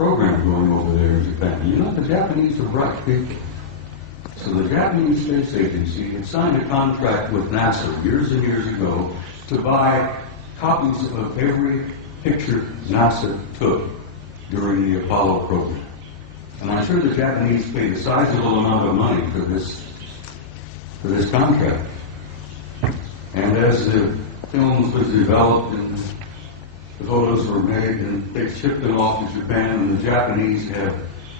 program going over there in Japan. You know, the Japanese are bright people. So the Japanese Space Agency had signed a contract with NASA years and years ago to buy copies of every picture NASA took during the Apollo program. And I'm sure the Japanese paid a sizable amount of money for this contract. And as the films was developed and the photos were made, and they shipped them off to Japan, and the Japanese have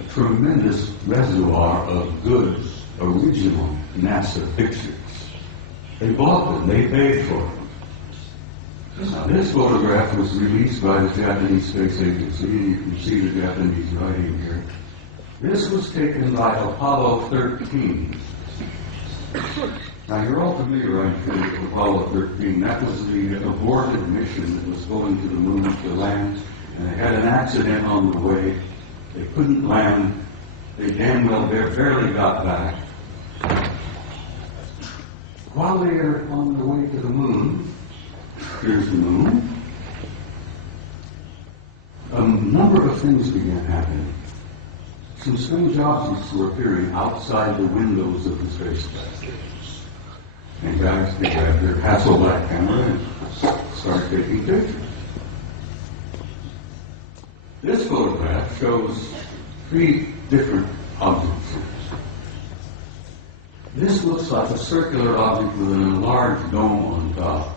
a tremendous reservoir of good, original NASA pictures. They bought them, they paid for them. Now, this photograph was released by the Japanese Space Agency, and you can see the Japanese writing here. This was taken by Apollo 13. Now, you're all familiar, I'm sure, with Apollo 13. That was the aborted mission that was going to the moon to land, and they had an accident on the way. They couldn't land. They damn well barely got back. While they are on the way to the moon, here's the moon, a number of things began happening. Some strange objects were appearing outside the windows of the spacecraft. And guys, they grabbed their Hasselblad camera and started taking pictures. This photograph shows 3 different objects. This looks like a circular object with an enlarged dome on top.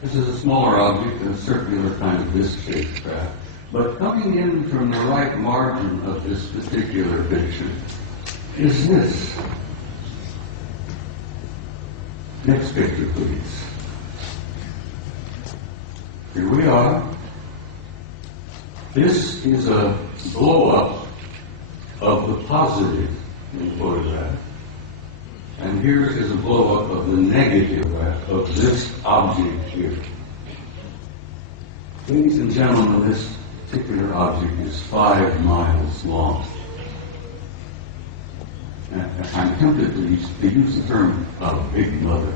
This is a smaller object in a circular kind of disc-shaped craft. But coming in from the right margin of this particular picture is this. Next picture, please. Here we are. This is a blow-up of the positive in the photograph. And here is a blow-up of the negative of this object here. Ladies and gentlemen, this particular object is 5 miles long. And I'm tempted to use the term big mother.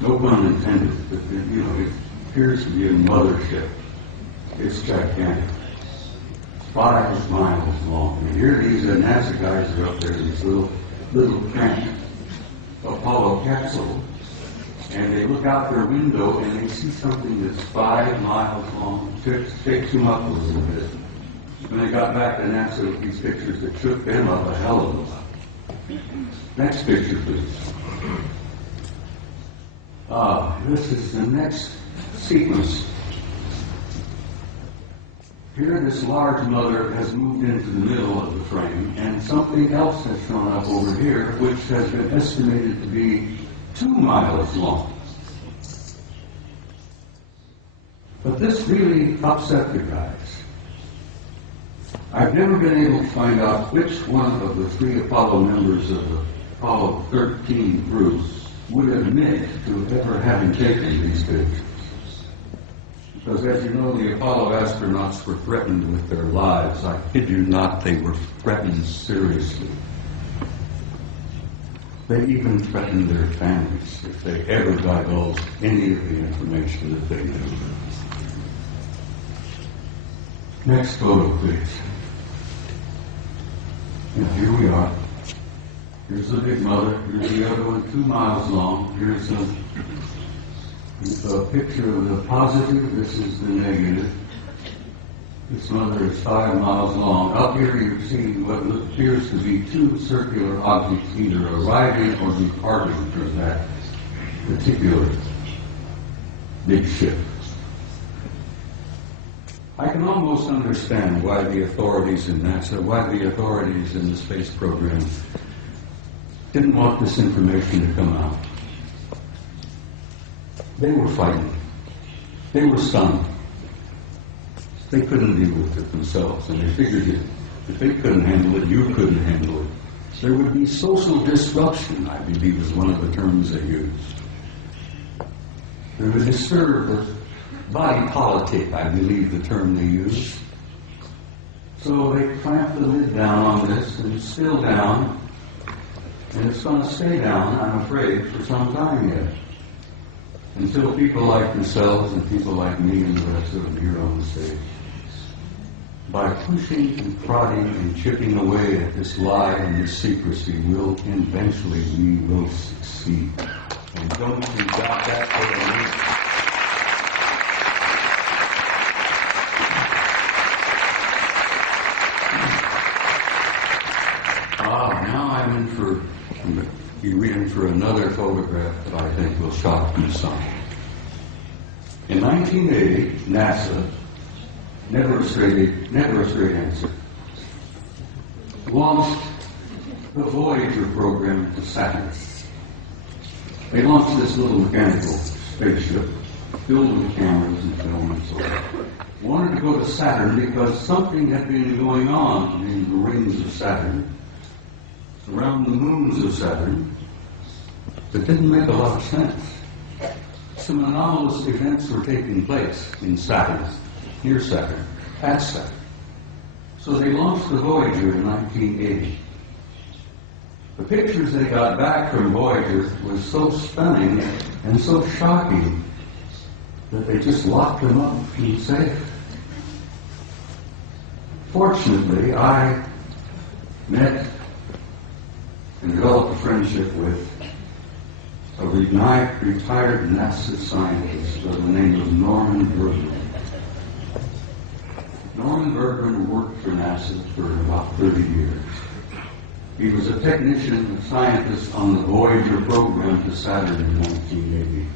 No pun intended, but it appears to be a mothership. It's gigantic. 5 miles long. And here these NASA guys are up there in this little crank Apollo capsule, and they look out their window and they see something that's 5 miles long. Shakes them up a little bit. When they got back to NASA with these pictures, that shook them up a hell of a lot. Next picture, please. This is the next sequence. Here, this large mother has moved into the middle of the frame, and something else has shown up over here, which has been estimated to be 2 miles long. But this really upset the guys. I've never been able to find out which one of the 3 Apollo members of the Apollo 13 crew would admit to ever having taken these pictures. Because as you know, the Apollo astronauts were threatened with their lives. I kid you not, they were threatened seriously. They even threatened their families if they ever divulged any of the information that they knew. Next photo, please. And here we are. Here's the big mother. Here's the other one, 2 miles long. Here's a picture of the positive. This is the negative. This mother is 5 miles long. Up here you see what appears to be 2 circular objects either arriving or departing from that particular big ship. I can almost understand why the authorities in NASA, why the authorities in the space program didn't want this information to come out. They were fighting. They were stunned. They couldn't deal with it themselves, and they figured if they couldn't handle it, you couldn't handle it. There would be social disruption, I believe is one of the terms they used. There would disturb the body politic, I believe the term they used. So they clamped the lid down on this, and it's still down, and it's going to stay down, I'm afraid, for some time yet. Until people like yourselves and people like me and the rest of them here on the stage by pushing and prodding and chipping away at this lie and this secrecy, eventually we will succeed. And don't you doubt that for a minute. Now you're in for another photograph that I think will shock you some. In 1980, NASA, never a straight answer, launched the Voyager program to Saturn. They launched this little mechanical spaceship filled with cameras and film and so on. Wanted to go to Saturn because something had been going on in the rings of Saturn, around the moons of Saturn, that didn't make a lot of sense. Some anomalous events were taking place in Saturn, near Saturn, at Saturn. So they launched the Voyager in 1980. The pictures they got back from Voyager was so stunning and so shocking that they just locked them up in safe. Fortunately, I met and developed a friendship with a retired NASA scientist by the name of Norman Bergman. Norman Bergman worked for NASA for about 30 years. He was a technician, a scientist on the Voyager program to Saturn in 1980.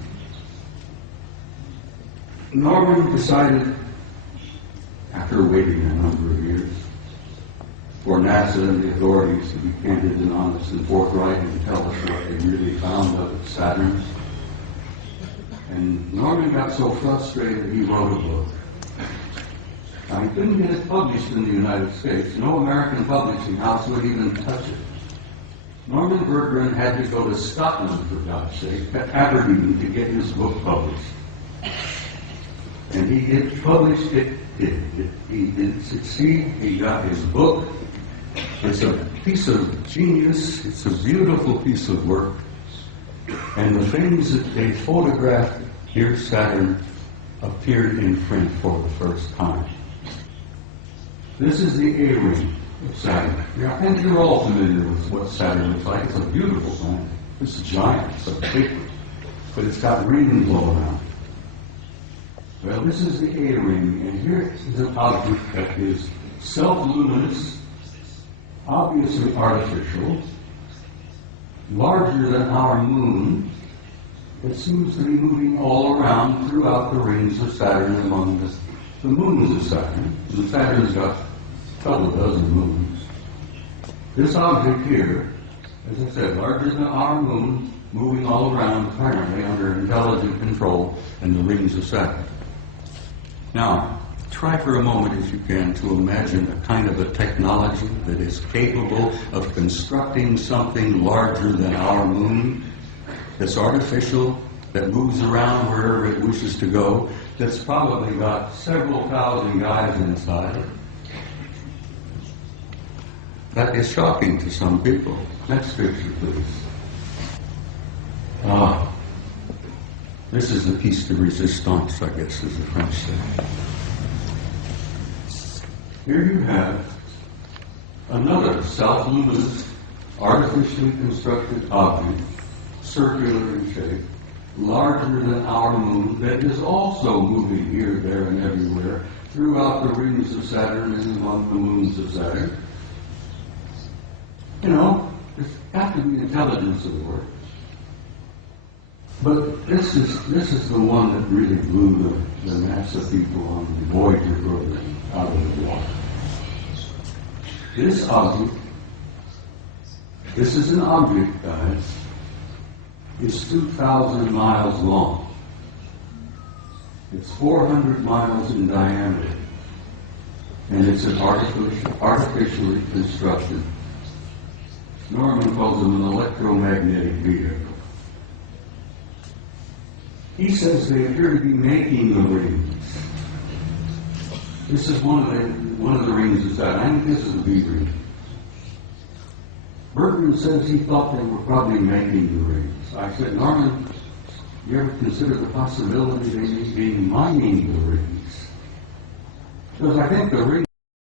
Norman decided, after waiting a number of years, for NASA and the authorities to be candid and honest and forthright and tell us what they really found up at Saturn. And Norman got so frustrated he wrote a book. Now, he couldn't get it published in the United States. No American publishing house would even touch it. Norman Bergman had to go to Scotland, for God's sake, to Aberdeen to get his book published. And he did publish it. He did succeed. He got his book. It's a piece of genius. It's a beautiful piece of work. And the things that they photographed near Saturn appeared in print for the first time. This is the A-ring of Saturn. I think you're all familiar with what Saturn looks like. It's a beautiful planet. It's giant. It's a big one. But it's got rings all around. Well, this is the A-ring, and here is an object that is self-luminous, obviously artificial, larger than our moon. It seems to be moving all around throughout the rings of Saturn among the moons of Saturn. And Saturn's got a couple dozen moons. This object here, as I said, larger than our moon, moving all around apparently under intelligent control in the rings of Saturn. Now, try for a moment, if you can, to imagine a kind of a technology that is capable of constructing something larger than our moon, that's artificial, that moves around wherever it wishes to go, that's probably got several thousand guys inside. That is shocking to some people. Next picture, please. This is the piece de resistance, I guess, as the French say. Here you have another self-luminous, artificially constructed object, circular in shape, larger than our moon, that is also moving here, there, and everywhere throughout the rings of Saturn and among the moons of Saturn. You know, there's got to be intelligence at work. But this is the one that really blew the NASA people on the Voyager program out of the water. This object, this is an object, guys, is 2,000 miles long. It's 400 miles in diameter. And it's an artificially constructed, Norman calls them an electromagnetic vehicle. He says they appear to be making the rings. This is one of the rings is that. I think this is the B ring. Bergman says he thought they were probably making the rings. I said, Norman, you ever consider the possibility they may be mining the rings? Because I think the rings